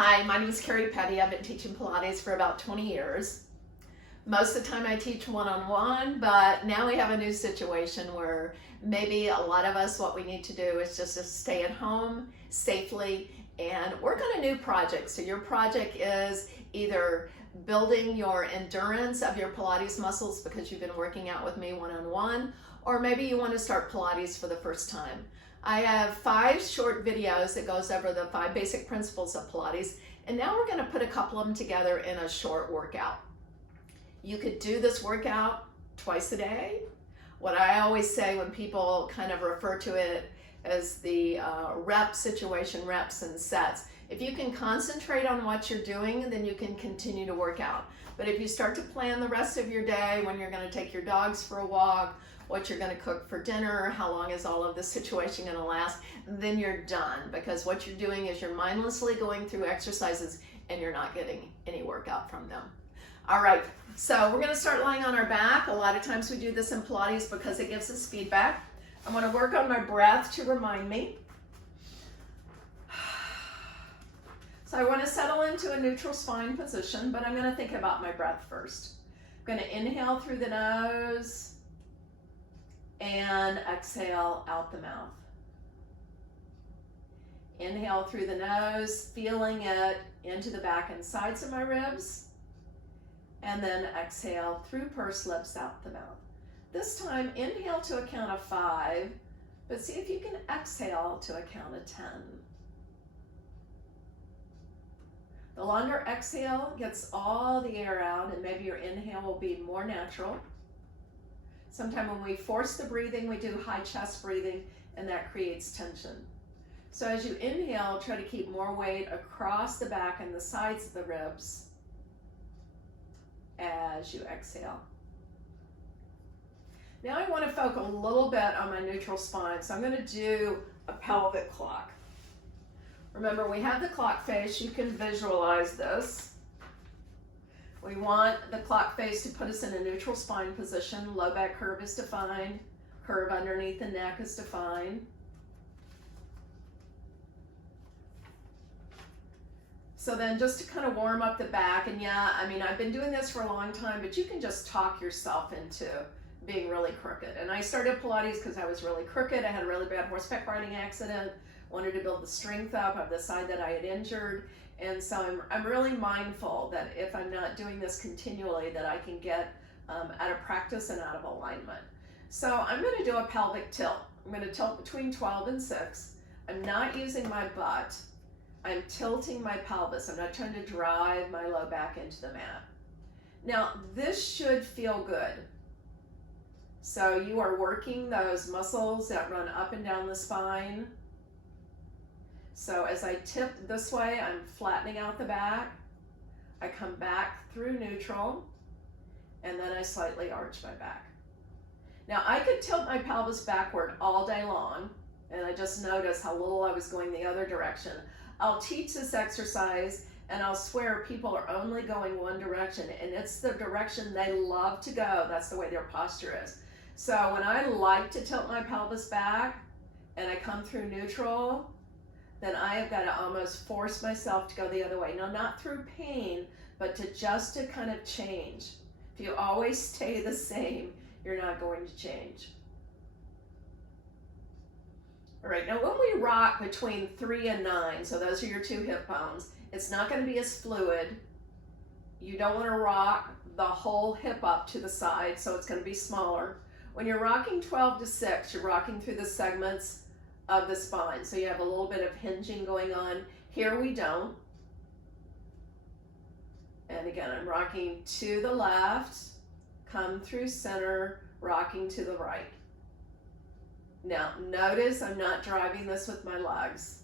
Hi, my name is Kerry. I've been teaching Pilates for about 20 years. Most of the time I teach one-on-one, but now we have a new situation where maybe a lot of us, what we need to do is just to stay at home safely and work on a new project. So your project is either building your endurance of your Pilates muscles because you've been working out with me one-on-one, or maybe you want to start Pilates for the first time. I have 5 short videos that goes over the 5 basic principles of Pilates, and now we're going to put a couple of them together in a short workout. You could do this workout twice a day. What I always say when people kind of refer to it as the rep situation, reps and sets. If you can concentrate on what you're doing, then you can continue to work out. But if you start to plan the rest of your day, when you're going to take your dogs for a walk, what you're going to cook for dinner, how long is all of this situation going to last, then you're done, because what you're doing is you're mindlessly going through exercises and you're not getting any workout from them. All right, so we're going to start lying on our back. A lot of times we do this in Pilates because it gives us feedback. I'm going to work on my breath to remind me. So I want to settle into a neutral spine position, but I'm going to think about my breath first. I'm going to inhale through the nose and exhale out the mouth. Inhale through the nose, feeling it into the back and sides of my ribs, and then exhale through pursed lips out the mouth. This time, inhale to a count of 5, but see if you can exhale to a count of 10. The longer exhale gets all the air out, and maybe your inhale will be more natural. Sometimes when we force the breathing, we do high chest breathing, and that creates tension. So as you inhale, try to keep more weight across the back and the sides of the ribs as you exhale. Now I want to focus a little bit on my neutral spine, so I'm going to do a pelvic clock. Remember, we have the clock face. You can visualize this. We want the clock face to put us in a neutral spine position. Low back curve is defined. Curve underneath the neck is defined. So then just to kind of warm up the back, and yeah, I mean, I've been doing this for a long time, but you can just talk yourself into being really crooked. And I started Pilates because I was really crooked. I had a really bad horseback riding accident, wanted to build the strength up of the side that I had injured. And so I'm really mindful that if I'm not doing this continually, that I can get out of practice and out of alignment. So I'm going to do a pelvic tilt. I'm going to tilt between 12 and 6. I'm not using my butt. I'm tilting my pelvis. I'm not trying to drive my low back into the mat. Now, this should feel good. So you are working those muscles that run up and down the spine. So as I tip this way, I'm flattening out the back. I come back through neutral, and then I slightly arch my back. Now I could tilt my pelvis backward all day long, and I just noticed how little I was going the other direction. I'll teach this exercise, and I'll swear people are only going one direction, and it's the direction they love to go. That's the way their posture is. So when I like to tilt my pelvis back, and I come through neutral, then I have got to almost force myself to go the other way. Now, not through pain, but just to kind of change. If you always stay the same, you're not going to change. All right, now when we rock between 3 and 9, so those are your 2 hip bones, it's not going to be as fluid. You don't want to rock the whole hip up to the side, so it's going to be smaller. When you're rocking 12 to 6, you're rocking through the segments of the spine. So you have a little bit of hinging going on. Here we don't. And again, I'm rocking to the left, come through center, rocking to the right. Now notice I'm not driving this with my legs.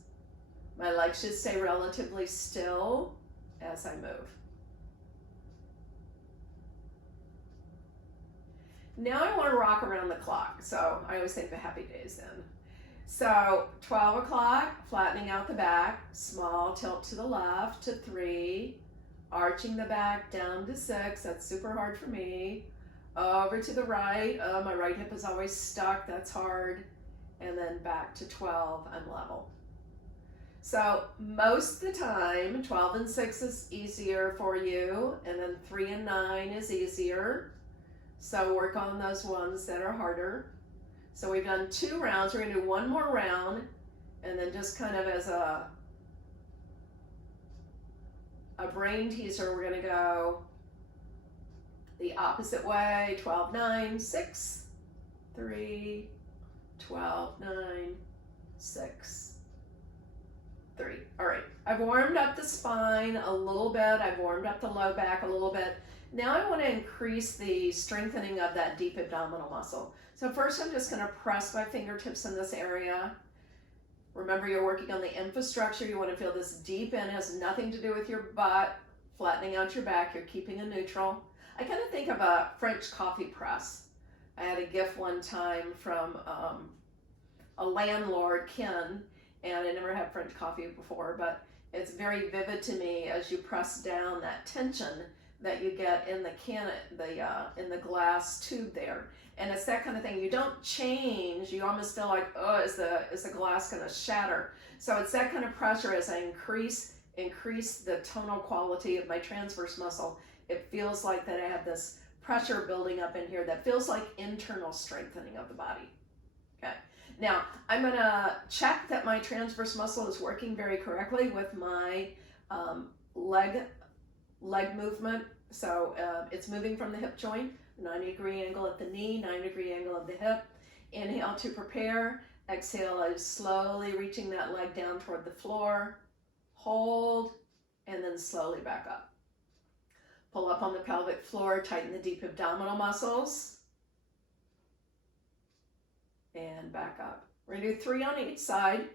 My legs should stay relatively still as I move. Now I want to rock around the clock. So I always think the happy days in. So 12 o'clock, flattening out the back, small tilt to the left to 3, arching the back down to 6, that's super hard for me, over to the right, my right hip is always stuck, that's hard, and then back to 12, I'm level. So most of the time, 12 and 6 is easier for you, and then 3 and 9 is easier. So work on those ones that are harder. So we've done 2 rounds. We're gonna do 1 more round, and then just kind of as a brain teaser, we're gonna go the opposite way. 12, 9, 6, 3, 12, 9, 6, 3. All right, I've warmed up the spine a little bit. I've warmed up the low back a little bit. Now I want to increase the strengthening of that deep abdominal muscle. So first I'm just going to press my fingertips in this area. Remember, you're working on the infrastructure. You want to feel this deep in. It has nothing to do with your butt, flattening out your back. You're keeping it neutral. I kind of think of a French coffee press. I had a gift one time from a landlord, Ken, and I never had French coffee before, but it's very vivid to me as you press down that tension that you get in the can, in the glass tube there. And it's that kind of thing. You don't change. You almost feel like, oh, is the glass going to shatter? So it's that kind of pressure as I increase the tonal quality of my transverse muscle. It feels like that I have this pressure building up in here that feels like internal strengthening of the body. Okay. Now, I'm going to check that my transverse muscle is working very correctly with my leg movement. So it's moving from the hip joint, 90-degree angle at the knee, 90-degree angle of the hip. Inhale to prepare. Exhale is slowly reaching that leg down toward the floor. Hold, and then slowly back up. Pull up on the pelvic floor, tighten the deep abdominal muscles. And back up. We're going to do 3 on each side.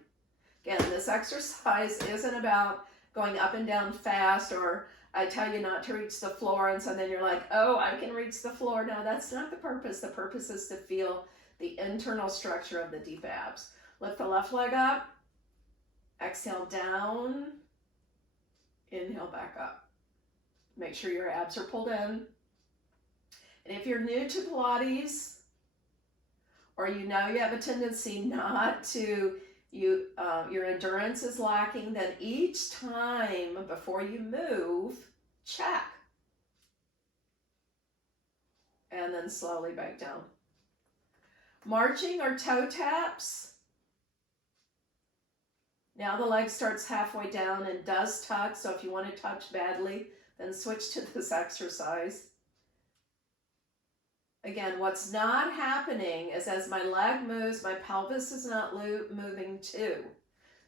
Again, this exercise isn't about going up and down fast, or I tell you not to reach the floor and so then you're like, oh, I can reach the floor. No, that's not the purpose. The purpose is to feel the internal structure of the deep abs. Lift the left leg up. Exhale down. Inhale back up. Make sure your abs are pulled in. And if you're new to Pilates, or you know you have a tendency not to, your endurance is lacking, then each time before you move, check. And then slowly back down. Marching or toe taps. Now the leg starts halfway down and does tuck, so if you want to touch badly, then switch to this exercise. Again, what's not happening is as my leg moves, my pelvis is not moving too.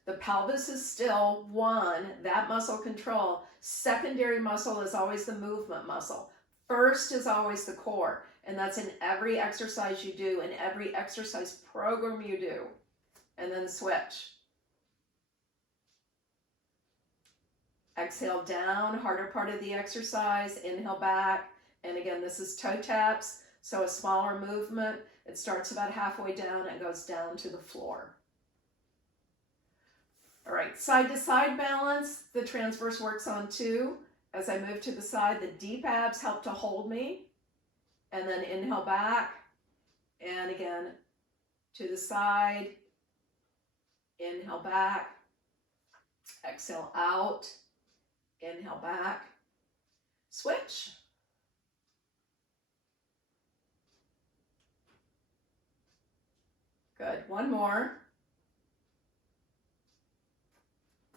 The pelvis is still one, that muscle control. Secondary muscle is always the movement muscle. First is always the core, and that's in every exercise you do, in every exercise program you do. And then switch. Exhale down, harder part of the exercise, inhale back. And again, this is toe taps. So a smaller movement, it starts about halfway down and goes down to the floor. All right, side to side balance, the transverse works on too. As I move to the side, the deep abs help to hold me. And then inhale back. And again, to the side. Inhale back. Exhale out. Inhale back. Switch. Good, 1 more.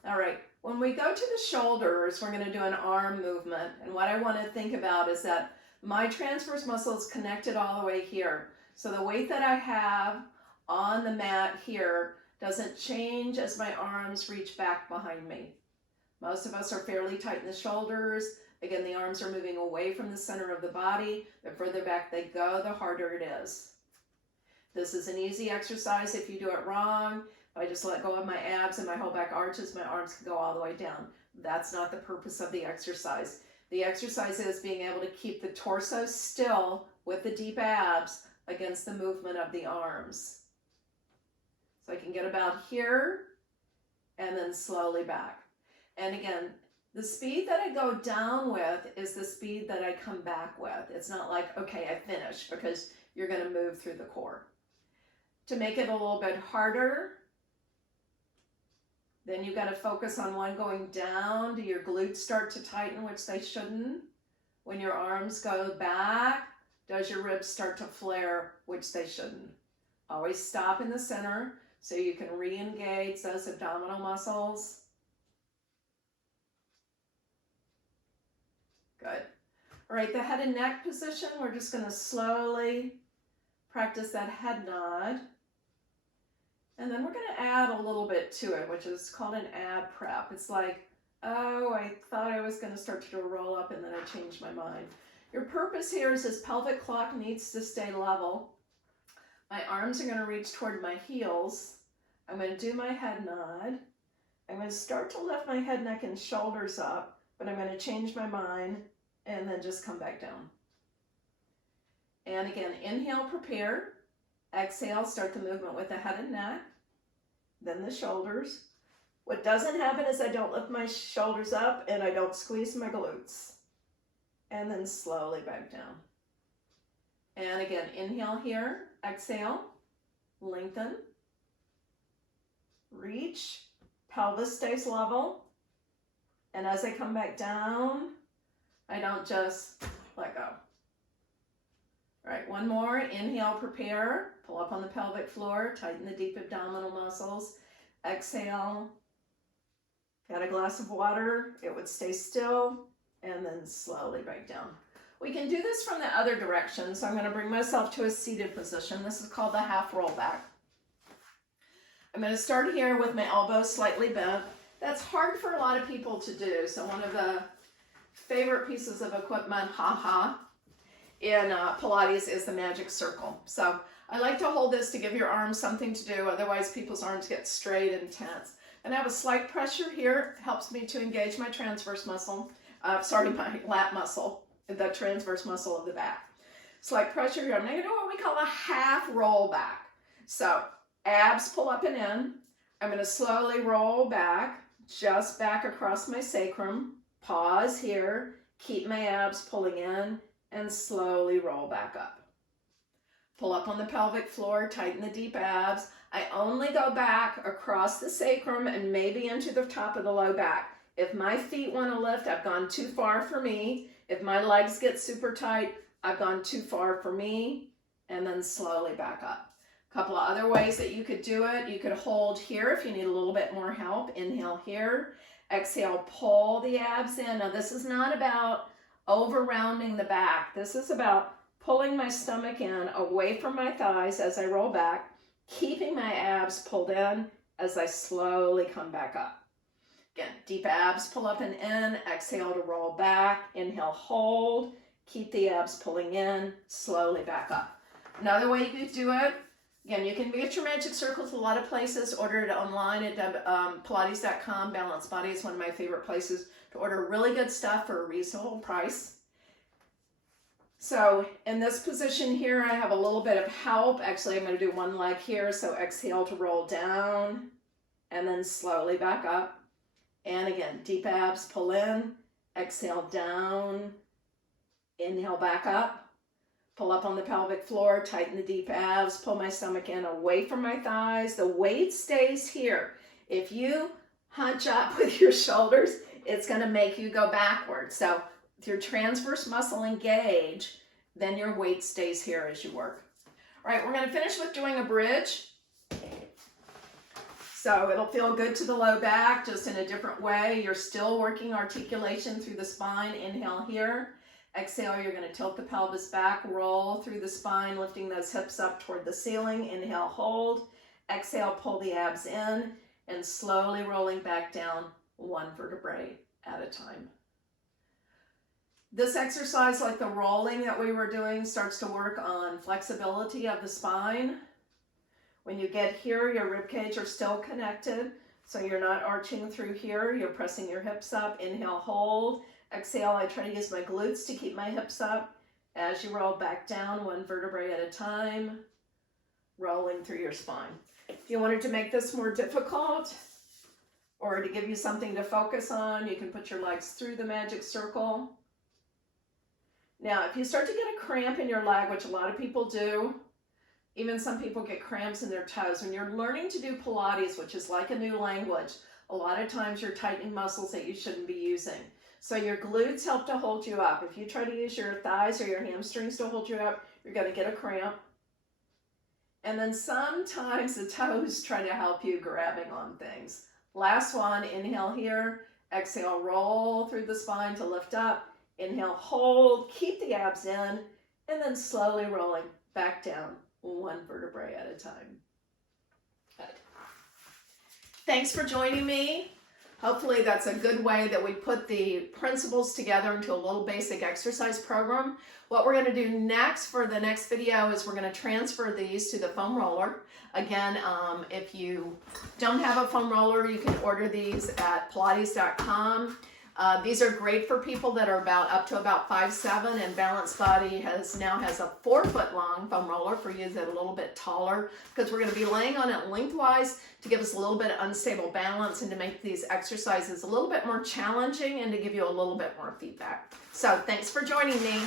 All right, when we go to the shoulders, we're gonna do an arm movement. And what I wanna think about is that my transverse muscle is connected all the way here. So the weight that I have on the mat here doesn't change as my arms reach back behind me. Most of us are fairly tight in the shoulders. Again, the arms are moving away from the center of the body. The further back they go, the harder it is. This is an easy exercise if you do it wrong. If I just let go of my abs and my whole back arches, my arms can go all the way down. That's not the purpose of the exercise. The exercise is being able to keep the torso still with the deep abs against the movement of the arms. So I can get about here and then slowly back. And again, the speed that I go down with is the speed that I come back with. It's not like, okay, I finished, because you're going to move through the core. To make it a little bit harder, Then you've got to focus on one going down. Do your glutes start to tighten, which they shouldn't? When your arms go back, does your ribs start to flare, which they shouldn't? Always stop in the center so you can re-engage those abdominal muscles. Good. All right, the head and neck position, we're just going to slowly practice that head nod. And then we're going to add a little bit to it, which is called an ab prep. It's like, oh, I thought I was going to start to do a roll up and then I changed my mind. Your purpose here is this pelvic clock needs to stay level. My arms are going to reach toward my heels. I'm going to do my head nod. I'm going to start to lift my head, neck, and shoulders up, but I'm going to change my mind and then just come back down. And again, inhale, prepare. Exhale, start the movement with the head and neck, then the shoulders. What doesn't happen is I don't lift my shoulders up and I don't squeeze my glutes. And then slowly back down. And again, inhale here, exhale, lengthen, reach, pelvis stays level. And as I come back down, I don't just let go. All right, one more. Inhale, prepare. Pull up on the pelvic floor. Tighten the deep abdominal muscles. Exhale. Got a glass of water. It would stay still. And then slowly back down. We can do this from the other direction. So I'm going to bring myself to a seated position. This is called the half rollback. I'm going to start here with my elbows slightly bent. That's hard for a lot of people to do. So one of the favorite pieces of equipment, in Pilates is the magic circle. So I like to hold this to give your arms something to do. Otherwise, people's arms get straight and tense. And I have a slight pressure here. It helps me to engage my transverse muscle. My lat muscle, the transverse muscle of the back. Slight pressure here. I'm going to do what we call a half roll back. So abs pull up and in. I'm going to slowly roll back, just back across my sacrum. Pause here. Keep my abs pulling in and slowly roll back up. Pull up on the pelvic floor, tighten the deep abs. I only go back across the sacrum and maybe into the top of the low back. If my feet want to lift, I've gone too far for me. If my legs get super tight, I've gone too far for me. And then slowly back up. A couple of other ways that you could do it. You could hold here if you need a little bit more help. Inhale here. Exhale, pull the abs in. Now this is not about over rounding the back. This is about pulling my stomach in away from my thighs as I roll back, keeping my abs pulled in as I slowly come back up. Again, deep abs pull up and in, exhale to roll back, inhale, hold, keep the abs pulling in, slowly back up. Another way you could do it, again, you can get your magic circles a lot of places, order it online at Pilates.com. Balanced Body is one of my favorite places to order really good stuff for a reasonable price. So in this position here, I have a little bit of help. Actually, I'm going to do one leg here. So exhale to roll down and then slowly back up. And again, deep abs pull in, exhale down, inhale back up, pull up on the pelvic floor, tighten the deep abs, pull my stomach in away from my thighs. The weight stays here. If you hunch up with your shoulders, it's going to make you go backwards. So if your transverse muscle engage, then your weight stays here as you work. All right, we're going to finish with doing a bridge. So it'll feel good to the low back, just in a different way. You're still working articulation through the spine. Inhale here. Exhale, you're going to tilt the pelvis back, roll through the spine, lifting those hips up toward the ceiling. Inhale, hold. Exhale, pull the abs in, and slowly rolling back down one vertebrae at a time. This exercise, like the rolling that we were doing, starts to work on flexibility of the spine. When you get here, your rib cage are still connected, so you're not arching through here. You're pressing your hips up. Inhale, hold. Exhale, I try to use my glutes to keep my hips up. As you roll back down, one vertebrae at a time, rolling through your spine. If you wanted to make this more difficult or to give you something to focus on, you can put your legs through the magic circle. Now, if you start to get a cramp in your leg, which a lot of people do, even some people get cramps in their toes. When you're learning to do Pilates, which is like a new language, a lot of times you're tightening muscles that you shouldn't be using. So your glutes help to hold you up. If you try to use your thighs or your hamstrings to hold you up, you're going to get a cramp. And then sometimes the toes try to help you grabbing on things. Last one, inhale here, exhale, roll through the spine to lift up. Inhale, hold, keep the abs in, and then slowly rolling back down, one vertebrae at a time. Good. Thanks for joining me. Hopefully that's a good way that we put the principles together into a little basic exercise program. What we're going to do next for the next video is we're going to transfer these to the foam roller. Again, if you don't have a foam roller, you can order these at Pilates.com. These are great for people that are up to about 5'7", and Balanced Body now has a 4-foot long foam roller for you that are a little bit taller, because we're going to be laying on it lengthwise to give us a little bit of unstable balance and to make these exercises a little bit more challenging and to give you a little bit more feedback. So thanks for joining me.